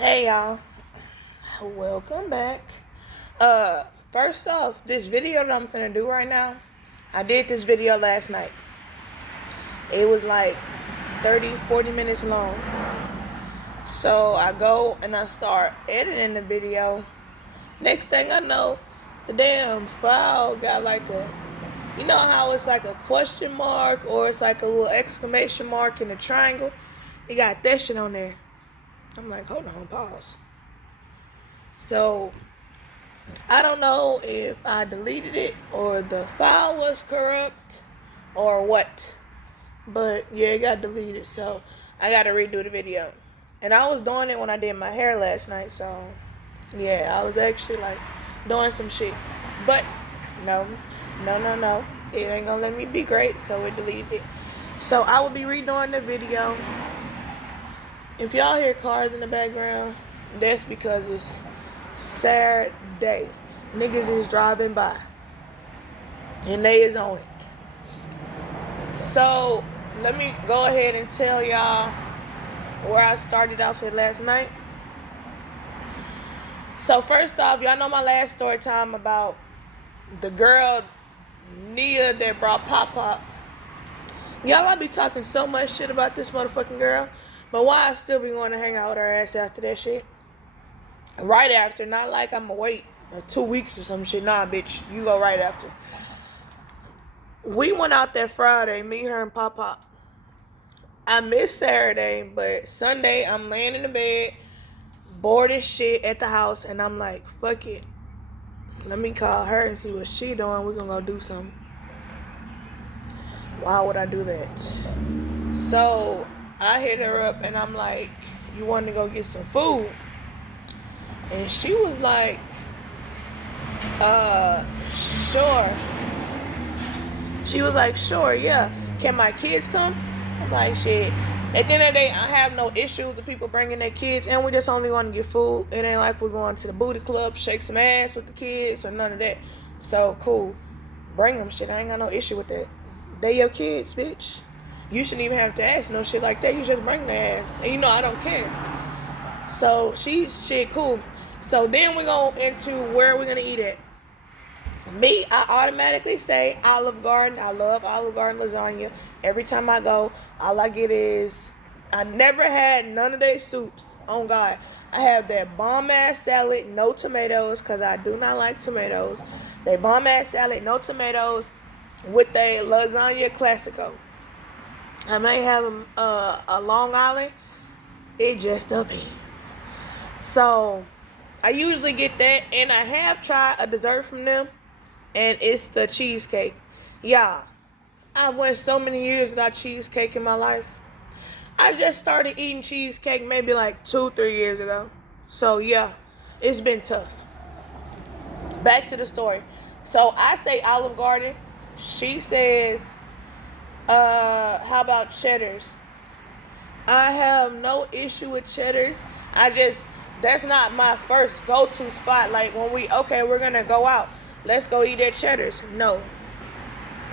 Hey y'all, welcome back. First off, this video that I'm finna do right now, I did this video last night. It was like 30, 40 minutes long. So I go and I start editing the video. Next thing I know, the damn file got like you know how it's like a question mark or it's like a little exclamation mark in a triangle? It got that shit on there. I'm like, hold on, pause. So I don't know if I deleted it or the file was corrupt or what. But yeah, it got deleted, so I gotta redo the video. And I was doing it when I did my hair last night, so yeah, I was actually like doing some shit. But no. It ain't gonna let me be great, so it deleted it. So I will be redoing the video. If y'all hear cars in the background, that's because it's Saturday. Niggas is driving by. And they is on it. So, let me go ahead and tell y'all where I started off here last night. So, first off, y'all know my last story time about the girl, Nia, that brought Pop Pop. Y'all, I be talking so much shit about this motherfucking girl. But why I still be wanting to hang out with her ass after that shit? Right after, not like I'ma wait like 2 weeks or some shit. Nah, bitch, you go right after. We went out that Friday, me, her, and Pop Pop. I missed Saturday, but Sunday I'm laying in the bed, bored as shit at the house, and I'm like, fuck it. Let me call her and see what she doing. We gonna go do something. Why would I do that? So I hit her up and I'm like, you want to go get some food? And she was like, sure. She was like, sure, yeah. Can my kids come? I'm like, shit. At the end of the day, I have no issues with people bringing their kids, and we just only want to get food. It ain't like we're going to the booty club, shake some ass with the kids, or none of that. So, cool. Bring them, shit. I ain't got no issue with that. They your kids, bitch. You shouldn't even have to ask no shit like that. You just bring their ass. And you know I don't care. So, she's shit, cool. So, then we go into where we're going to eat at. Me, I automatically say Olive Garden. I love Olive Garden lasagna. Every time I go, all I get is, I never had none of their soups. Oh, God. I have that bomb-ass salad, no tomatoes, because I do not like tomatoes. They bomb-ass salad, no tomatoes, with a lasagna classico. I may have a Long Island. It just depends. So, I usually get that, and I have tried a dessert from them. And it's the cheesecake. Yeah, I've went so many years without cheesecake in my life. I just started eating cheesecake maybe like 2-3 years ago. So yeah, it's been tough. Back to the story. So I say Olive Garden. She says, how about Cheddar's? I have no issue with Cheddar's. That's not my first go-to spot. Like when we're gonna go out. Let's go eat at Cheddar's. No.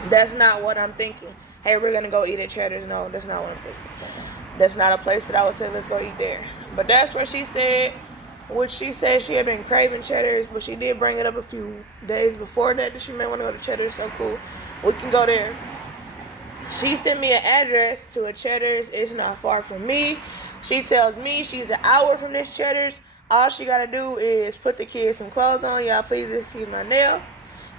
That's not what I'm thinking. Hey, we're going to go eat at Cheddar's. No, that's not what I'm thinking. That's not a place that I would say, let's go eat there. But that's what she said. Which she said she had been craving Cheddar's. But she did bring it up a few days before that she may want to go to Cheddar's. So cool. We can go there. She sent me an address to a Cheddar's. It's not far from me. She tells me she's an hour from this Cheddar's. All she gotta do is put the kids some clothes on. Y'all please excuse my nail.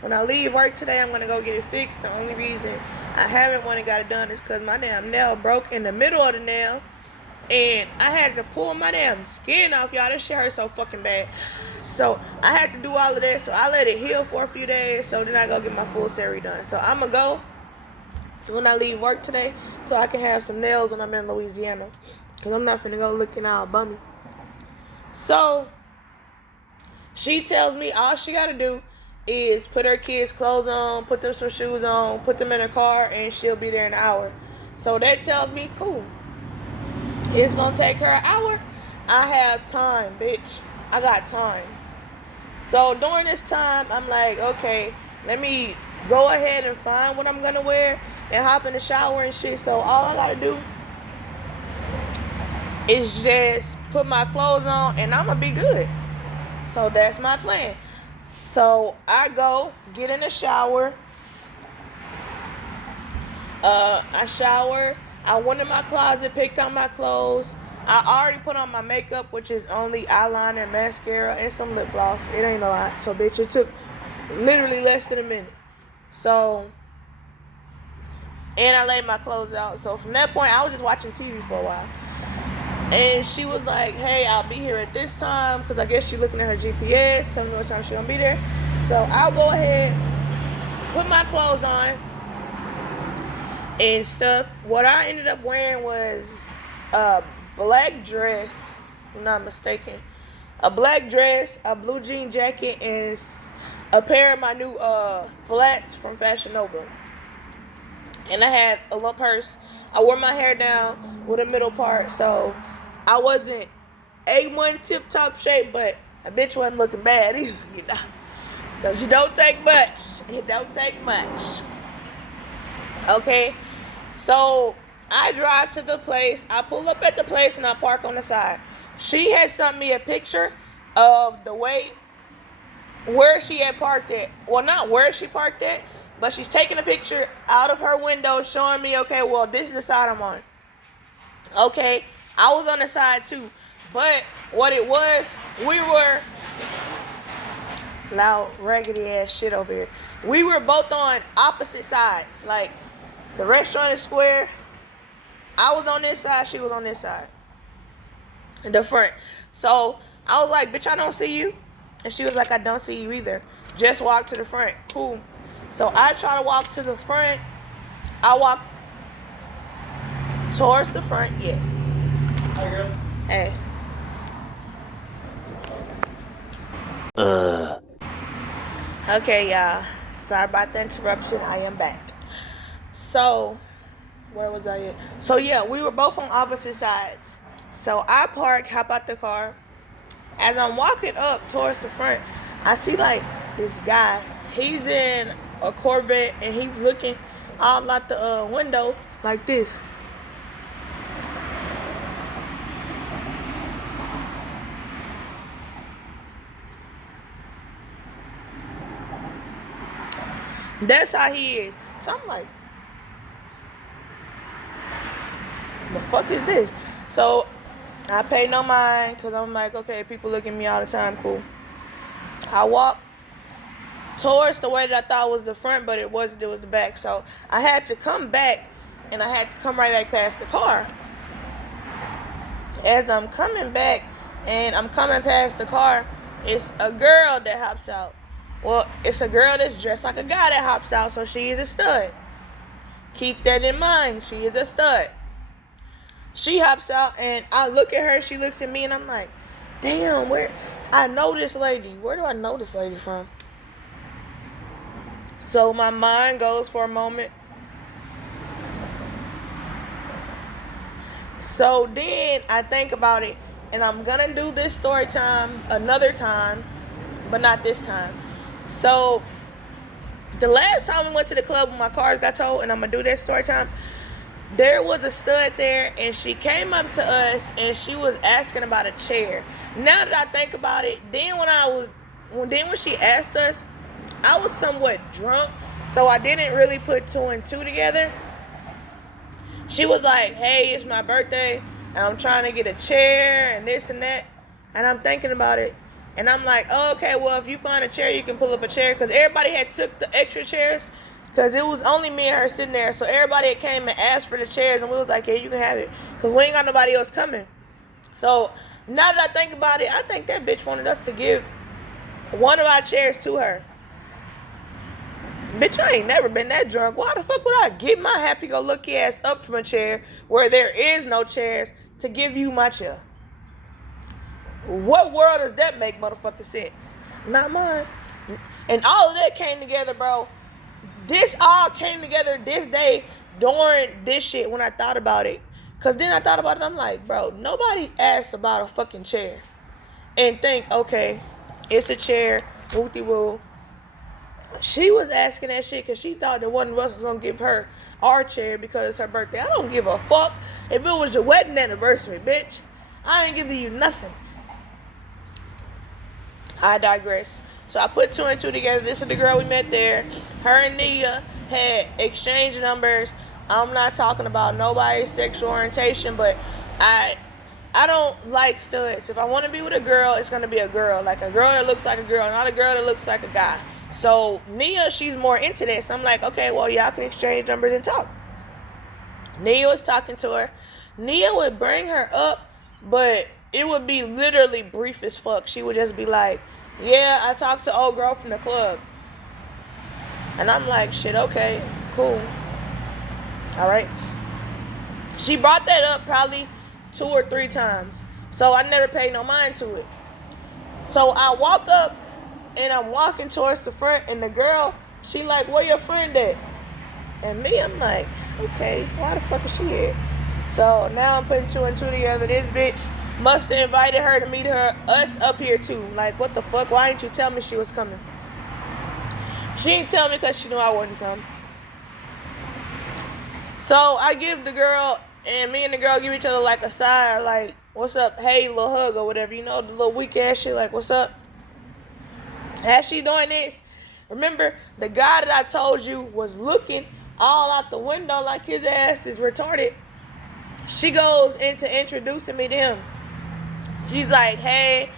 When I leave work today, I'm gonna go get it fixed. The only reason I haven't went and got it done is because my damn nail broke in the middle of the nail. And I had to pull my damn skin off, y'all. This shit hurt so fucking bad. So I had to do all of that. So I let it heal for a few days. So then I go get my full set redone. So I'm gonna go when I leave work today so I can have some nails when I'm in Louisiana. Because I'm not finna go looking all bummy. So, she tells me all she got to do is put her kids' clothes on, put them some shoes on, put them in her car, and she'll be there in an hour. So, that tells me, cool. It's going to take her an hour. I have time, bitch. I got time. So, during this time, I'm like, okay, let me go ahead and find what I'm going to wear and hop in the shower and shit. So, all I got to do is just put my clothes on and I'm going to be good. So that's my plan. So I go, get in the shower. I shower. I went in my closet, picked out my clothes. I already put on my makeup, which is only eyeliner, mascara, and some lip gloss. It ain't a lot. So, bitch, it took literally less than a minute. So, and I laid my clothes out. So, from that point, I was just watching TV for a while. And she was like, hey, I'll be here at this time. Because I guess she's looking at her GPS, telling me what time she's going to be there. So, I'll go ahead, put my clothes on and stuff. What I ended up wearing was a black dress, if I'm not mistaken. A black dress, a blue jean jacket, and a pair of my new flats from Fashion Nova. And I had a little purse. I wore my hair down with a middle part, so I wasn't A1 tip-top shape, but a bitch wasn't looking bad either, you know. Because it don't take much. It don't take much. Okay, so I drive to the place. I pull up at the place and I park on the side. She had sent me a picture of the way where she had parked at. Well, not where she parked at, but she's taking a picture out of her window showing me, okay, well, this is the side I'm on. Okay, I was on the side too. But what it was, we were loud, raggedy ass shit over here. We were both on opposite sides. Like, the restaurant is square. I was on this side, she was on this side. In the front. So, I was like, bitch, I don't see you. And she was like, I don't see you either. Just walk to the front. Cool. So, I try to walk to the front. I walk towards the front. Yes. Hi, girl. Hey. Okay, y'all. Sorry about the interruption. I am back. So, where was I at? So, yeah, we were both on opposite sides. So, I park, hop out the car. As I'm walking up towards the front, I see, like, this guy. He's in a Corvette, and he's looking out like the window like this. That's how he is. So I'm like, the fuck is this? So I pay no mind because I'm like, okay, people look at me all the time, cool. I walk towards the way that I thought was the front, but it was the back. So I had to come back, and I had to come right back past the car. As I'm coming back, and I'm coming past the car, it's a girl that hops out. Well, it's a girl that's dressed like a guy that hops out, so she is a stud. Keep that in mind. She is a stud. She hops out, and I look at her. She looks at me, and I'm like, damn, where? I know this lady. Where do I know this lady from? So my mind goes for a moment. So then I think about it, and I'm going to do this story time another time, but not this time. So, the last time we went to the club when my cars got towed, and I'm going to do that story time, there was a stud there, and she came up to us, and she was asking about a chair. Now that I think about it, then when she asked us, I was somewhat drunk, so I didn't really put two and two together. She was like, hey, it's my birthday, and I'm trying to get a chair, and this and that, and I'm thinking about it. And I'm like, oh, okay, well, if you find a chair, you can pull up a chair. Because everybody had took the extra chairs. Because it was only me and her sitting there. So everybody had came and asked for the chairs. And we was like, yeah, you can have it. Because we ain't got nobody else coming. So now that I think about it, I think that bitch wanted us to give one of our chairs to her. Bitch, I ain't never been that drunk. Why the fuck would I get my happy-go-lucky ass up from a chair where there is no chairs to give you my chair? What world does that make motherfucking sense? Not mine. And all of that came together, bro. This all came together this day during this shit when I thought about it. Because then I thought about it, I'm like, bro, nobody asks about a fucking chair and think, okay, it's a chair, whoop-de-woo. She was asking that shit because she thought that one of us was going to give her our chair because it's her birthday. I don't give a fuck if it was your wedding anniversary, bitch. I ain't giving you nothing. I digress. So I put two and two together. This is the girl we met there. Her and Nia had exchanged numbers. I'm not talking about nobody's sexual orientation, but I don't like studs. If I want to be with a girl, it's going to be a girl. Like a girl that looks like a girl, not a girl that looks like a guy. So Nia, she's more into that. So I'm like, okay, well, y'all can exchange numbers and talk. Nia was talking to her. Nia would bring her up, but it would be literally brief as fuck. She would just be like, yeah, I talked to old girl from the club. And I'm like, shit, okay, cool. All right. She brought that up probably 2 or 3 times. So I never paid no mind to it. So I walk up and I'm walking towards the front, and the girl, she like, where your friend at? And me, I'm like, okay, why the fuck is she here? So now I'm putting 2 and 2 together. This bitch must have invited her to meet us up here too. Like, what the fuck? Why didn't you tell me she was coming? She didn't tell me because she knew I wouldn't come. So I give the girl, and me and the girl give each other like a side, like, what's up? Hey, little hug or whatever. You know, the little weak ass shit, like, what's up? As she doing this, remember, the guy that I told you was looking all out the window like his ass is retarded. She goes into introducing me to him. She's like, hey,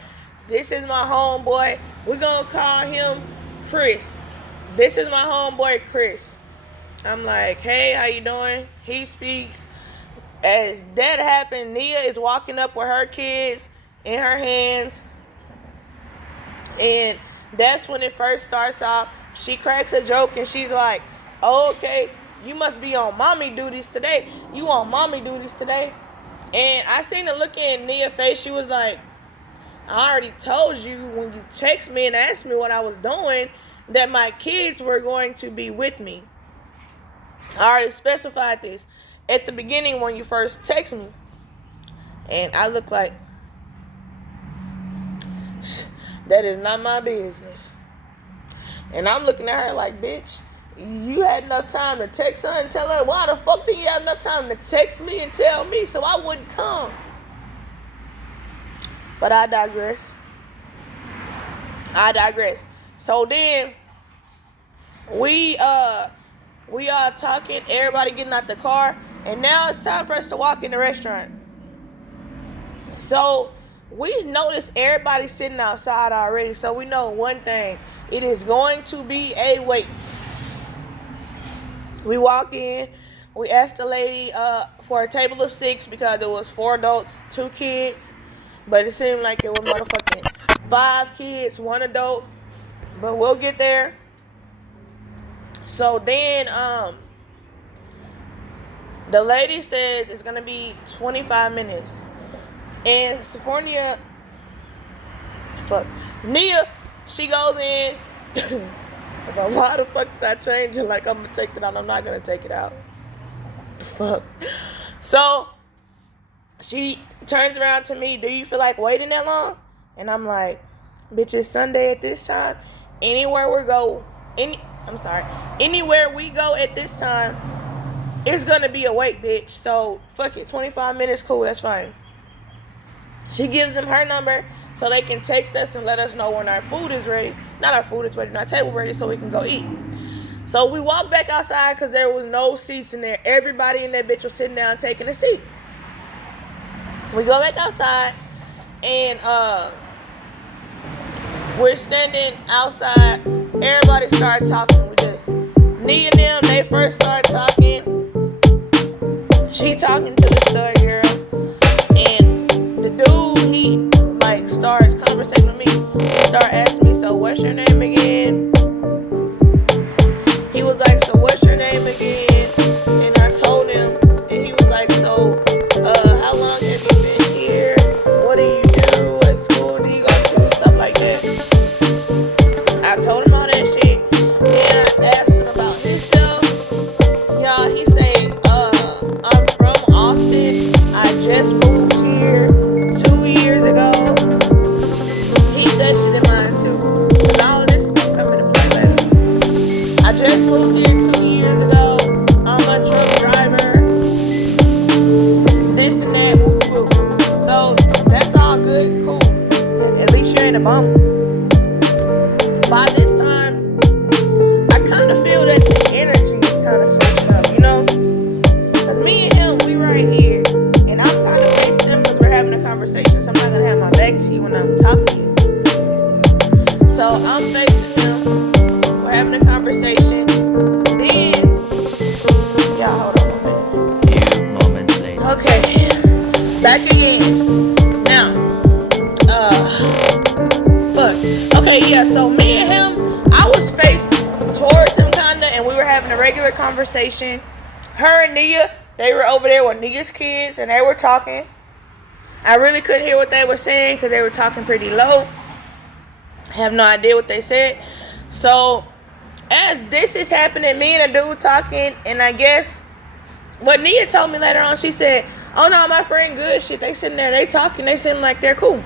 this is my homeboy. We're going to call him Chris. This is my homeboy, Chris. I'm like, hey, how you doing? He speaks. As that happened, Nia is walking up with her kids in her hands. And that's when it first starts off. She cracks a joke and she's like, oh, okay, you must be on mommy duties today. You on mommy duties today. And I seen the look in Nia's face. She was like, I already told you when you text me and asked me what I was doing that my kids were going to be with me. I already specified this at the beginning when you first text me. And I look like, that is not my business. And I'm looking at her like, bitch, you had enough time to text her and tell her. Why the fuck did you have enough time to text me and tell me so I wouldn't come? But I digress. So then we are talking, everybody getting out the car, and now it's time for us to walk in the restaurant. So we noticed everybody sitting outside already, so we know one thing. It is going to be a wait. We walk in. We asked the lady for a table of 6 because there was 4 adults, 2 kids. But it seemed like it was motherfucking 5 kids, 1 adult. But we'll get there. So then the lady says it's going to be 25 minutes. And Nia, she goes in. Why the fuck did I change it? Like, I'm going to take it out. I'm not going to take it out. Fuck. So, she turns around to me. Do you feel like waiting that long? And I'm like, bitch, it's Sunday at this time. Anywhere we go at this time, it's going to be a wait, bitch. So, fuck it. 25 minutes, cool. That's fine. She gives them her number so they can text us and let us know when our food is ready. Not our food is ready, our table ready so we can go eat. So we walked back outside because there was no seats in there. Everybody in that bitch was sitting down taking a seat. We go back outside and we're standing outside. Everybody started talking. Nia and them, they first started talking. She talking to the stud girl. And the dude, he like starts conversating with me. He started asking me, so what's your name again? He was like, so what's your name again? And I told him, and he was like, so how long have you been here? What do you do? What school do you go to? Stuff like that. I told him all that shit. And I asked him about himself. Y'all, he say, I'm from Austin. I just moved here 2 years ago. Keep that shit in mind too. All of this is gonna come into play later. made a bump. By this time, I kind of feel that the energy is kind of switching up, you know? Because me and him, we right here. And I'm kind of facing him because we're having a conversation. So I'm not going to have my back to you when I'm talking to you. So I'm facing him. We're having a conversation. Then, y'all hold on a minute. Few moments later. Okay. Back again. Now. Fuck. Okay, yeah, so me and him, I was faced towards him kinda, and we were having a regular conversation. Her and Nia, they were over there with Nia's kids, and they were talking. I really couldn't hear what they were saying because they were talking pretty low. I have no idea what they said. So, as this is happening, me and a dude talking, and I guess what Nia told me later on, she said, oh no, my friend good shit. They sitting there, they talking, they seem like they're cool.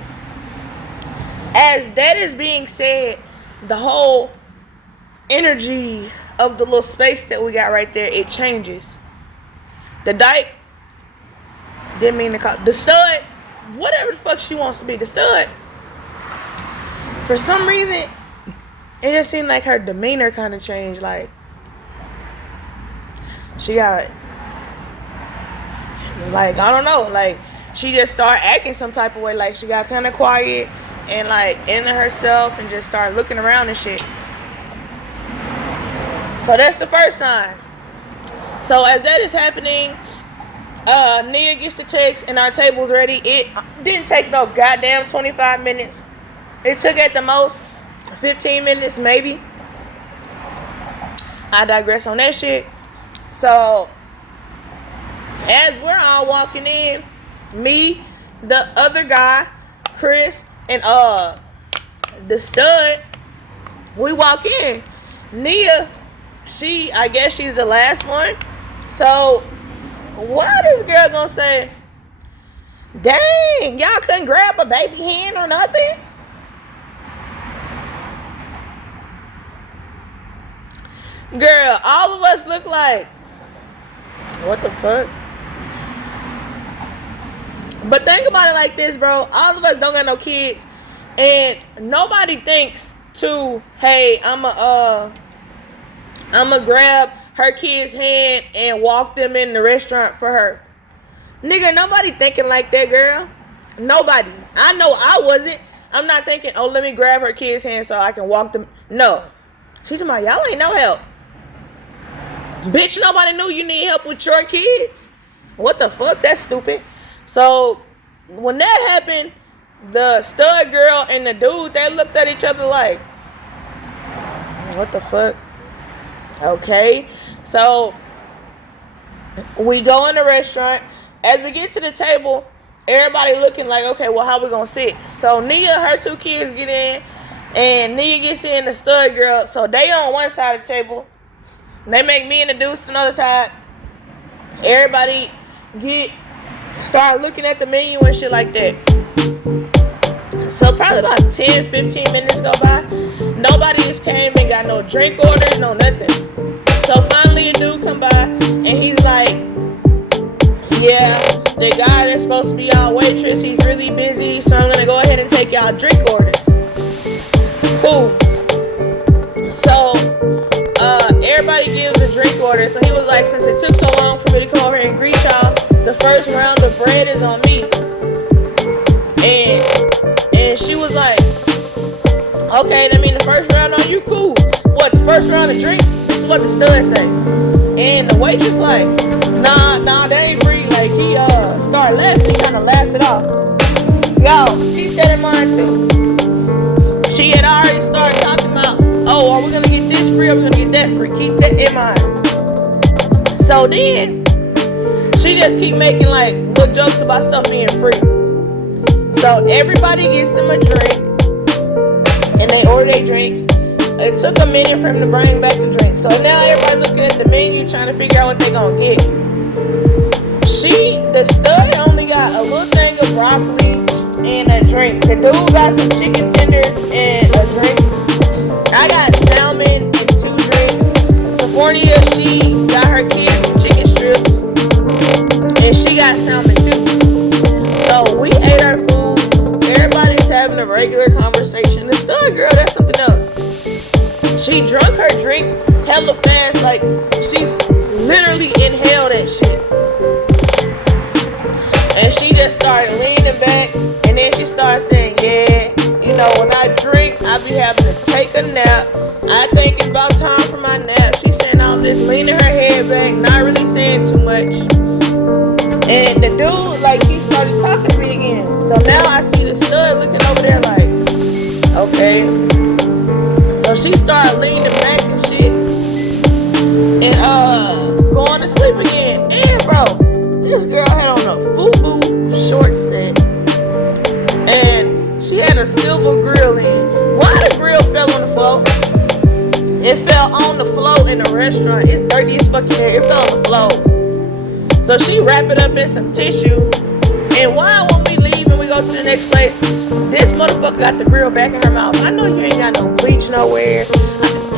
As that is being said, the whole energy of the little space that we got right there, it changes. The dyke, didn't mean to call, the stud, whatever the fuck she wants to be, the stud, for some reason, it just seemed like her demeanor kind of changed. Like, she got, like, I don't know, like, she just started acting some type of way. Like, she got kind of quiet and, like, into herself and just started looking around and shit. So that's the first sign. So as that is happening, Nia gets the text and our table's ready. It didn't take no goddamn 25 minutes. It took at the most 15 minutes, maybe. I digress on that shit. So, as we're all walking in, me, the other guy, Chris, and the stud, we walk in. Nia, I guess she's the last one. So, why this girl gonna say, dang, y'all couldn't grab a baby hand or nothing? Girl, all of us look like, what the fuck? But think about it like this, bro. All of us don't got no kids, and nobody thinks to, hey, I'ma grab her kid's hand and walk them in the restaurant for her. Nigga, nobody thinking like that, girl. Nobody. I know I wasn't. I'm not thinking, oh, let me grab her kid's hand so I can walk them. No. She's talking about, y'all ain't no help. Bitch, nobody knew you need help with your kids. What the fuck? That's stupid. So, when that happened, the stud girl and the dude, they looked at each other like, what the fuck? Okay. So, we go in the restaurant. As we get to the table, everybody looking like, okay, well, how we gonna sit? So, Nia, her two kids get in, and Nia gets in, the stud girl. So, they on one side of the table. They make me and the dudes on the other side. Everybody start looking at the menu and shit like that. So probably about 10-15 minutes go by. Nobody just came and got no drink order, no nothing. So finally a dude come by and he's like, yeah, the guy that's supposed to be our waitress, he's really busy, so I'm gonna go ahead and take y'all drink orders. Cool. So everybody gives a drink order. So he was like, since it took so long for me to come over here and greet y'all, the first round of bread is on me. And she was like, okay, that mean the first round on you, cool. What, the first round of drinks? This is what the stud say. And the waitress like, nah, that ain't free. Like, he started laughing. He kind of laughed it off. Yo, keep that in mind too. She had already started talking about, oh, are we gonna get this free or are we gonna get that free? Keep that in mind. So then, she just keep making like little jokes about stuff being free. So everybody gets them a drink, and they order their drinks. It took a minute for him to bring back the drink. So now everybody looking at the menu trying to figure out what they gonna get. The stud only got a little thing of broccoli and a drink. The dude got some chicken tenders and a drink. I got salmon and 2 drinks. Sephoria, she got her kids some chicken strips. And she got salmon too. So we ate our food. Everybody's happy. having a regular conversation. The stud girl, that's something else. She drunk her drink hella fast, like she's literally inhaled that shit. And she just started leaning back, and then she started saying, yeah, you know, when I drink, I be having to take a nap. I think it's about time for my nap. She's saying all this, leaning her head back, not really saying too much. And the dude, like, he started talking to me again. So now I see the stud looking over there like, okay. So she started leaning back and shit, and going to sleep again. And bro, this girl had on a FUBU short set, and she had a silver grill in. Why the grill fell on the floor? It fell on the floor in the restaurant. It's dirty as fucking air. It fell on the floor. So she wrapped it up in some tissue. And why when we leave and we go to the next place, this motherfucker got the grill back in her mouth. I know you ain't got no bleach nowhere,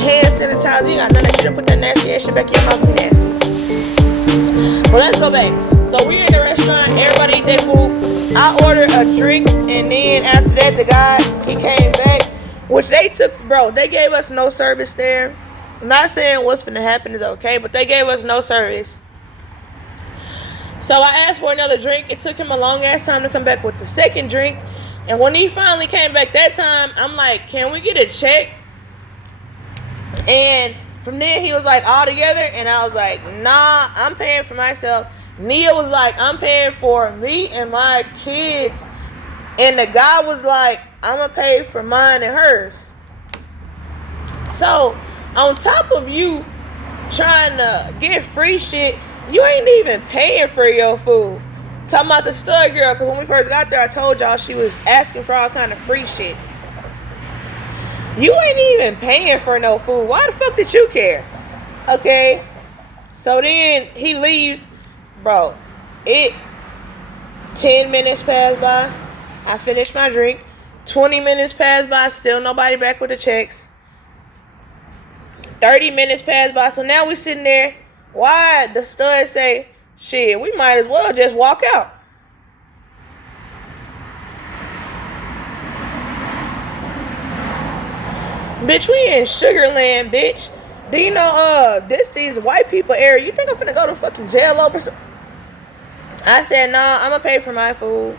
hand sanitizer, you got none of that shit. Put that nasty ass shit back in your mouth. You nasty. Well, let's go back. So we're in the restaurant, everybody eat their food. I ordered a drink, and then after that, the guy, he came back, which they took, bro, they gave us no service there. I'm not saying what's finna happen is okay, but they gave us no service. So I asked for another drink. It took him a long ass time to come back with the second drink. And when he finally came back that time, I'm like, can we get a check? And from there, he was like, all together? And I was like, nah, I'm paying for myself. Nia was like, I'm paying for me and my kids. And the guy was like, I'm going to pay for mine and hers. So, on top of you trying to get free shit, you ain't even paying for your food. Talking about the stud girl, because when we first got there, I told y'all she was asking for all kind of free shit. You ain't even paying for no food. Why the fuck did you care? Okay. So then he leaves. Bro, 10 minutes passed by. I finished my drink. 20 minutes passed by. Still nobody back with the checks. 30 minutes passed by. So now we sitting there. Why the stud say, shit, we might as well just walk out. Bitch, we in Sugarland, bitch. Do you know, these white people area? You think I'm finna go to fucking jail over some? I said, nah, I'm gonna pay for my food.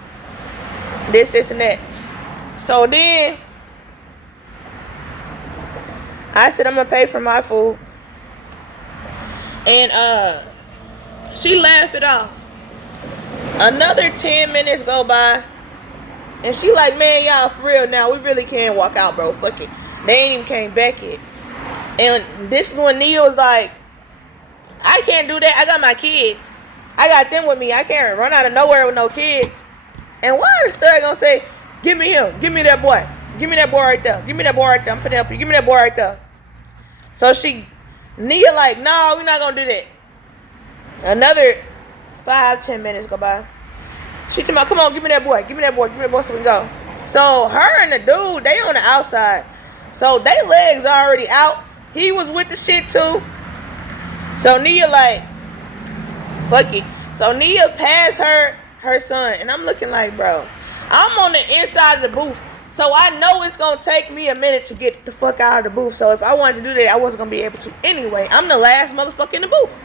This, and that. So then, I said, I'm gonna pay for my food. And, she laughed it off. Another 10 minutes go by. And she like, man, y'all, for real now, we really can't walk out, bro. Fuck it. They ain't even came back yet. And this is when Nia was like, I can't do that. I got my kids. I got them with me. I can't run out of nowhere with no kids. And why the stud gonna say, give me him. Give me that boy. Give me that boy right there. Give me that boy right there. I'm finna help you. Give me that boy right there. So Nia like, no, we're not gonna do that. Another 5-10 minutes go by. She told me, come on, give me that boy. Give me that boy. Give me that boy so we go. So her and the dude, they on the outside. So they legs already out. He was with the shit too. So Nia like, fuck it. So Nia passed her son. And I'm looking like, bro, I'm on the inside of the booth. So I know it's going to take me a minute to get the fuck out of the booth. So if I wanted to do that, I wasn't going to be able to anyway. I'm the last motherfucker in the booth.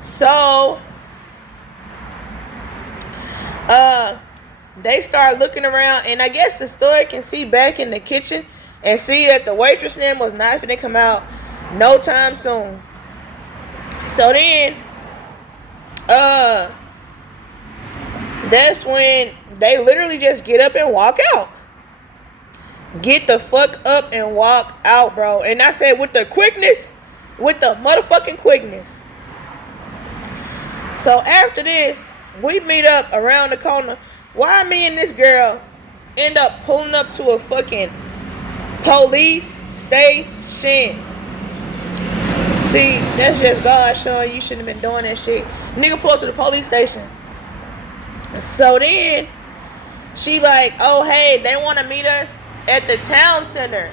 So, they start looking around, and I guess the stud can see back in the kitchen and see that the waitress name was not finna come out no time soon. So then, that's when they literally just get up and walk out. Get the fuck up and walk out, bro. And I said with the quickness, with the motherfucking quickness. So after this, we meet up around the corner. Why me and this girl end up pulling up to a fucking police station? See, that's just God showing you shouldn't have been doing that shit. Nigga pulled up to the police station. So then, she like, oh, hey, they want to meet us at the town center.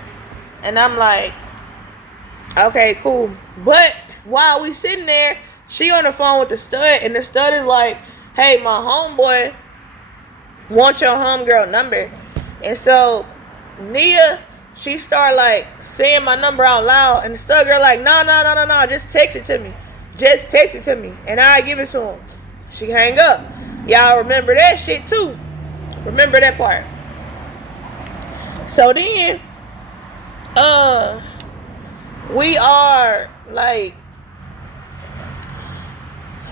And I'm like, okay, cool. But while we sitting there, she on the phone with the stud, and the stud is like, hey, my homeboy wants your homegirl number. And so Nia, she started like saying my number out loud, and the stud girl like, no, just text it to me. Just text it to me, and I give it to him. She hang up. Y'all remember that shit too. Remember that part. So then, we are like,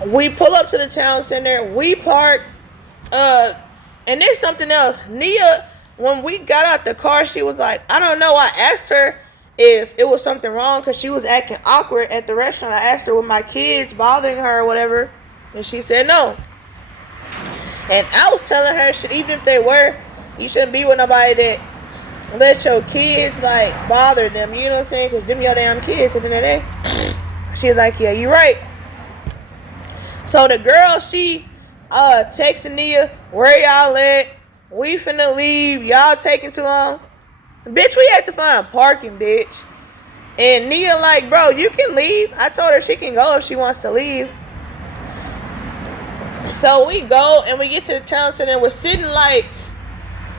we pull up to the town center. We park. And there's something else. Nia, when we got out the car, she was like, I don't know. I asked her if it was something wrong because she was acting awkward at the restaurant. I asked her, were my kids bothering her or whatever? And she said no. And I was telling her, shit, even if they were, you shouldn't be with nobody that let your kids, like, bother them. You know what I'm saying? Because them your damn kids at the end of the day. She was like, yeah, you're right. So the girl, she texting Nia, where y'all at? We finna leave. Y'all taking too long. Bitch, we had to find parking, bitch. And Nia like, bro, you can leave. I told her she can go if she wants to leave. So we go and we get to the town center and we're sitting like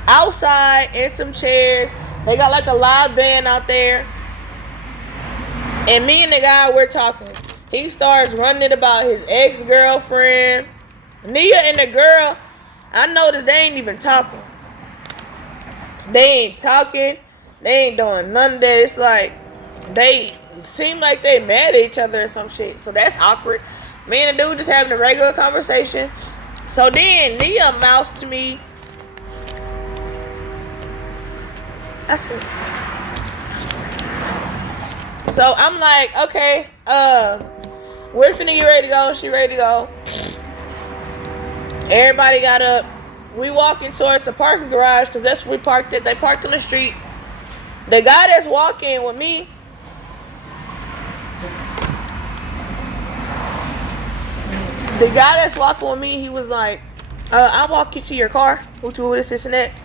outside in some chairs. They got like a live band out there. And me and the guy, we're talking. He starts running it about his ex-girlfriend. Nia and the girl, I noticed they ain't even talking. They ain't talking. They ain't doing none of that. It's like they seem like they mad at each other or some shit. So that's awkward. Me and the dude just having a regular conversation. So then Nia mouths to me. That's it. So I'm like, okay, we're finna get ready to go. She ready to go. Everybody got up. We walking towards the parking garage because that's where we parked it. They parked on the street. The guy that's walking with me, he was like, I'll walk you to your car. This and that.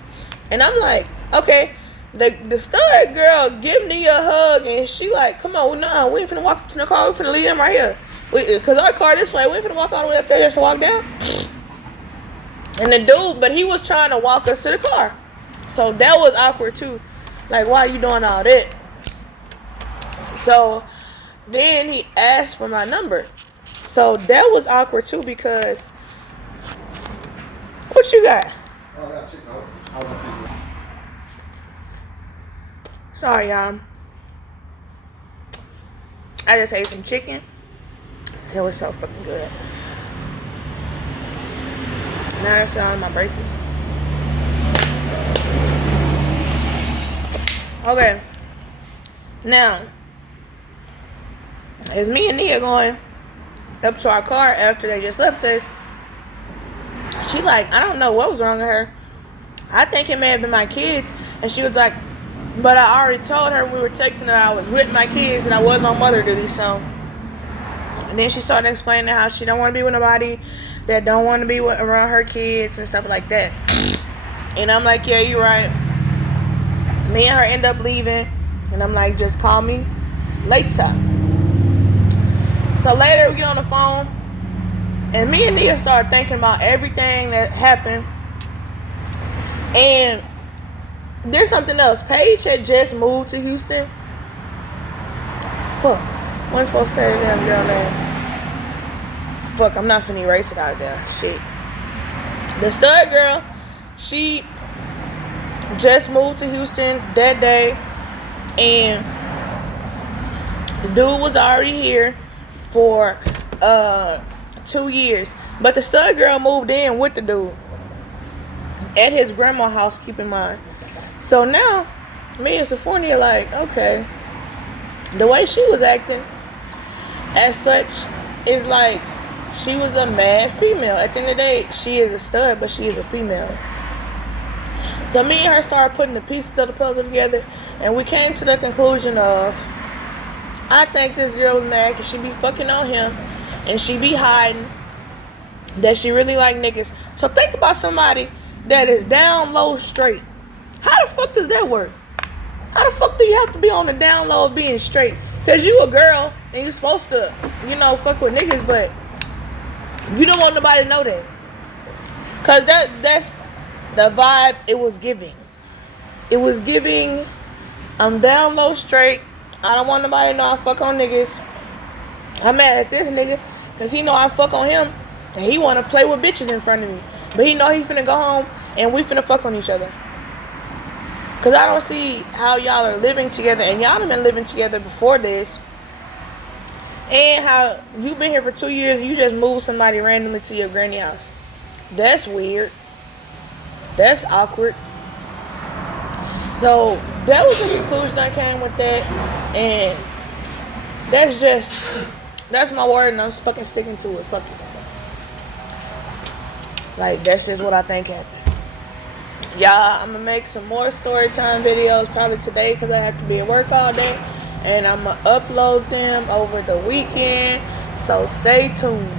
And I'm like, okay. The stud girl give Nia a hug and she like, come on, nah, we ain't finna walk to the car. We finna leave them right here. Because our car this way. We ain't finna walk all the way up there just to walk down. And the dude, but he was trying to walk us to the car. So that was awkward too. Like, why are you doing all that? So then he asked for my number. So that was awkward too because what you got? Oh, I got chicken. I was gonna see. Sorry, y'all. I just ate some chicken. It was so fucking good. Now that's on my braces. Okay. Now, as me and Nia going up to our car after they just left us, she like, I don't know what was wrong with her. I think it may have been my kids. And she was like, but I already told her we were texting that I was with my kids and I was on mother duty, so. And then she started explaining how she don't want to be with nobody that don't want to be around her kids and stuff like that. And I'm like, yeah, you're right. Me and her end up leaving. And I'm like, just call me later. So later we get on the phone. And me and Nia started thinking about everything that happened. And there's something else. Paige had just moved to Houston. Fuck. Wasn't supposed to say the damn girl name. Fuck, I'm not finna erase it out of there. Shit. The stud girl, she just moved to Houston that day. And the dude was already here for 2 years. But the stud girl moved in with the dude at his grandma's house, keep in mind. So now, me and Sephornia are like, okay, the way she was acting, as such, is like she was a mad female. At the end of the day, she is a stud, but she is a female. So me and her started putting the pieces of the puzzle together, and we came to the conclusion of, I think this girl was mad because she be fucking on him, and she be hiding that she really like niggas. So think about somebody that is down low straight. How the fuck does that work? How the fuck do you have to be on the down low of being straight? Because you a girl and you supposed to, fuck with niggas, but you don't want nobody to know that. Cause that's the vibe it was giving. It was giving, I'm down low straight. I don't want nobody to know I fuck on niggas. I'm mad at this nigga because he know I fuck on him and he want to play with bitches in front of me. But he know he finna go home and we finna fuck on each other. Because I don't see how y'all are living together, and y'all have been living together before this. And how you been here for 2 years, you just moved somebody randomly to your granny house. That's weird. That's awkward. So that was the conclusion I came with that, and that's my word, and I'm fucking sticking to it. Fuck it. Like, that's just what I think happened. Y'all, I'm gonna make some more story time videos probably today because I have to be at work all day, and I'm gonna upload them over the weekend. So stay tuned.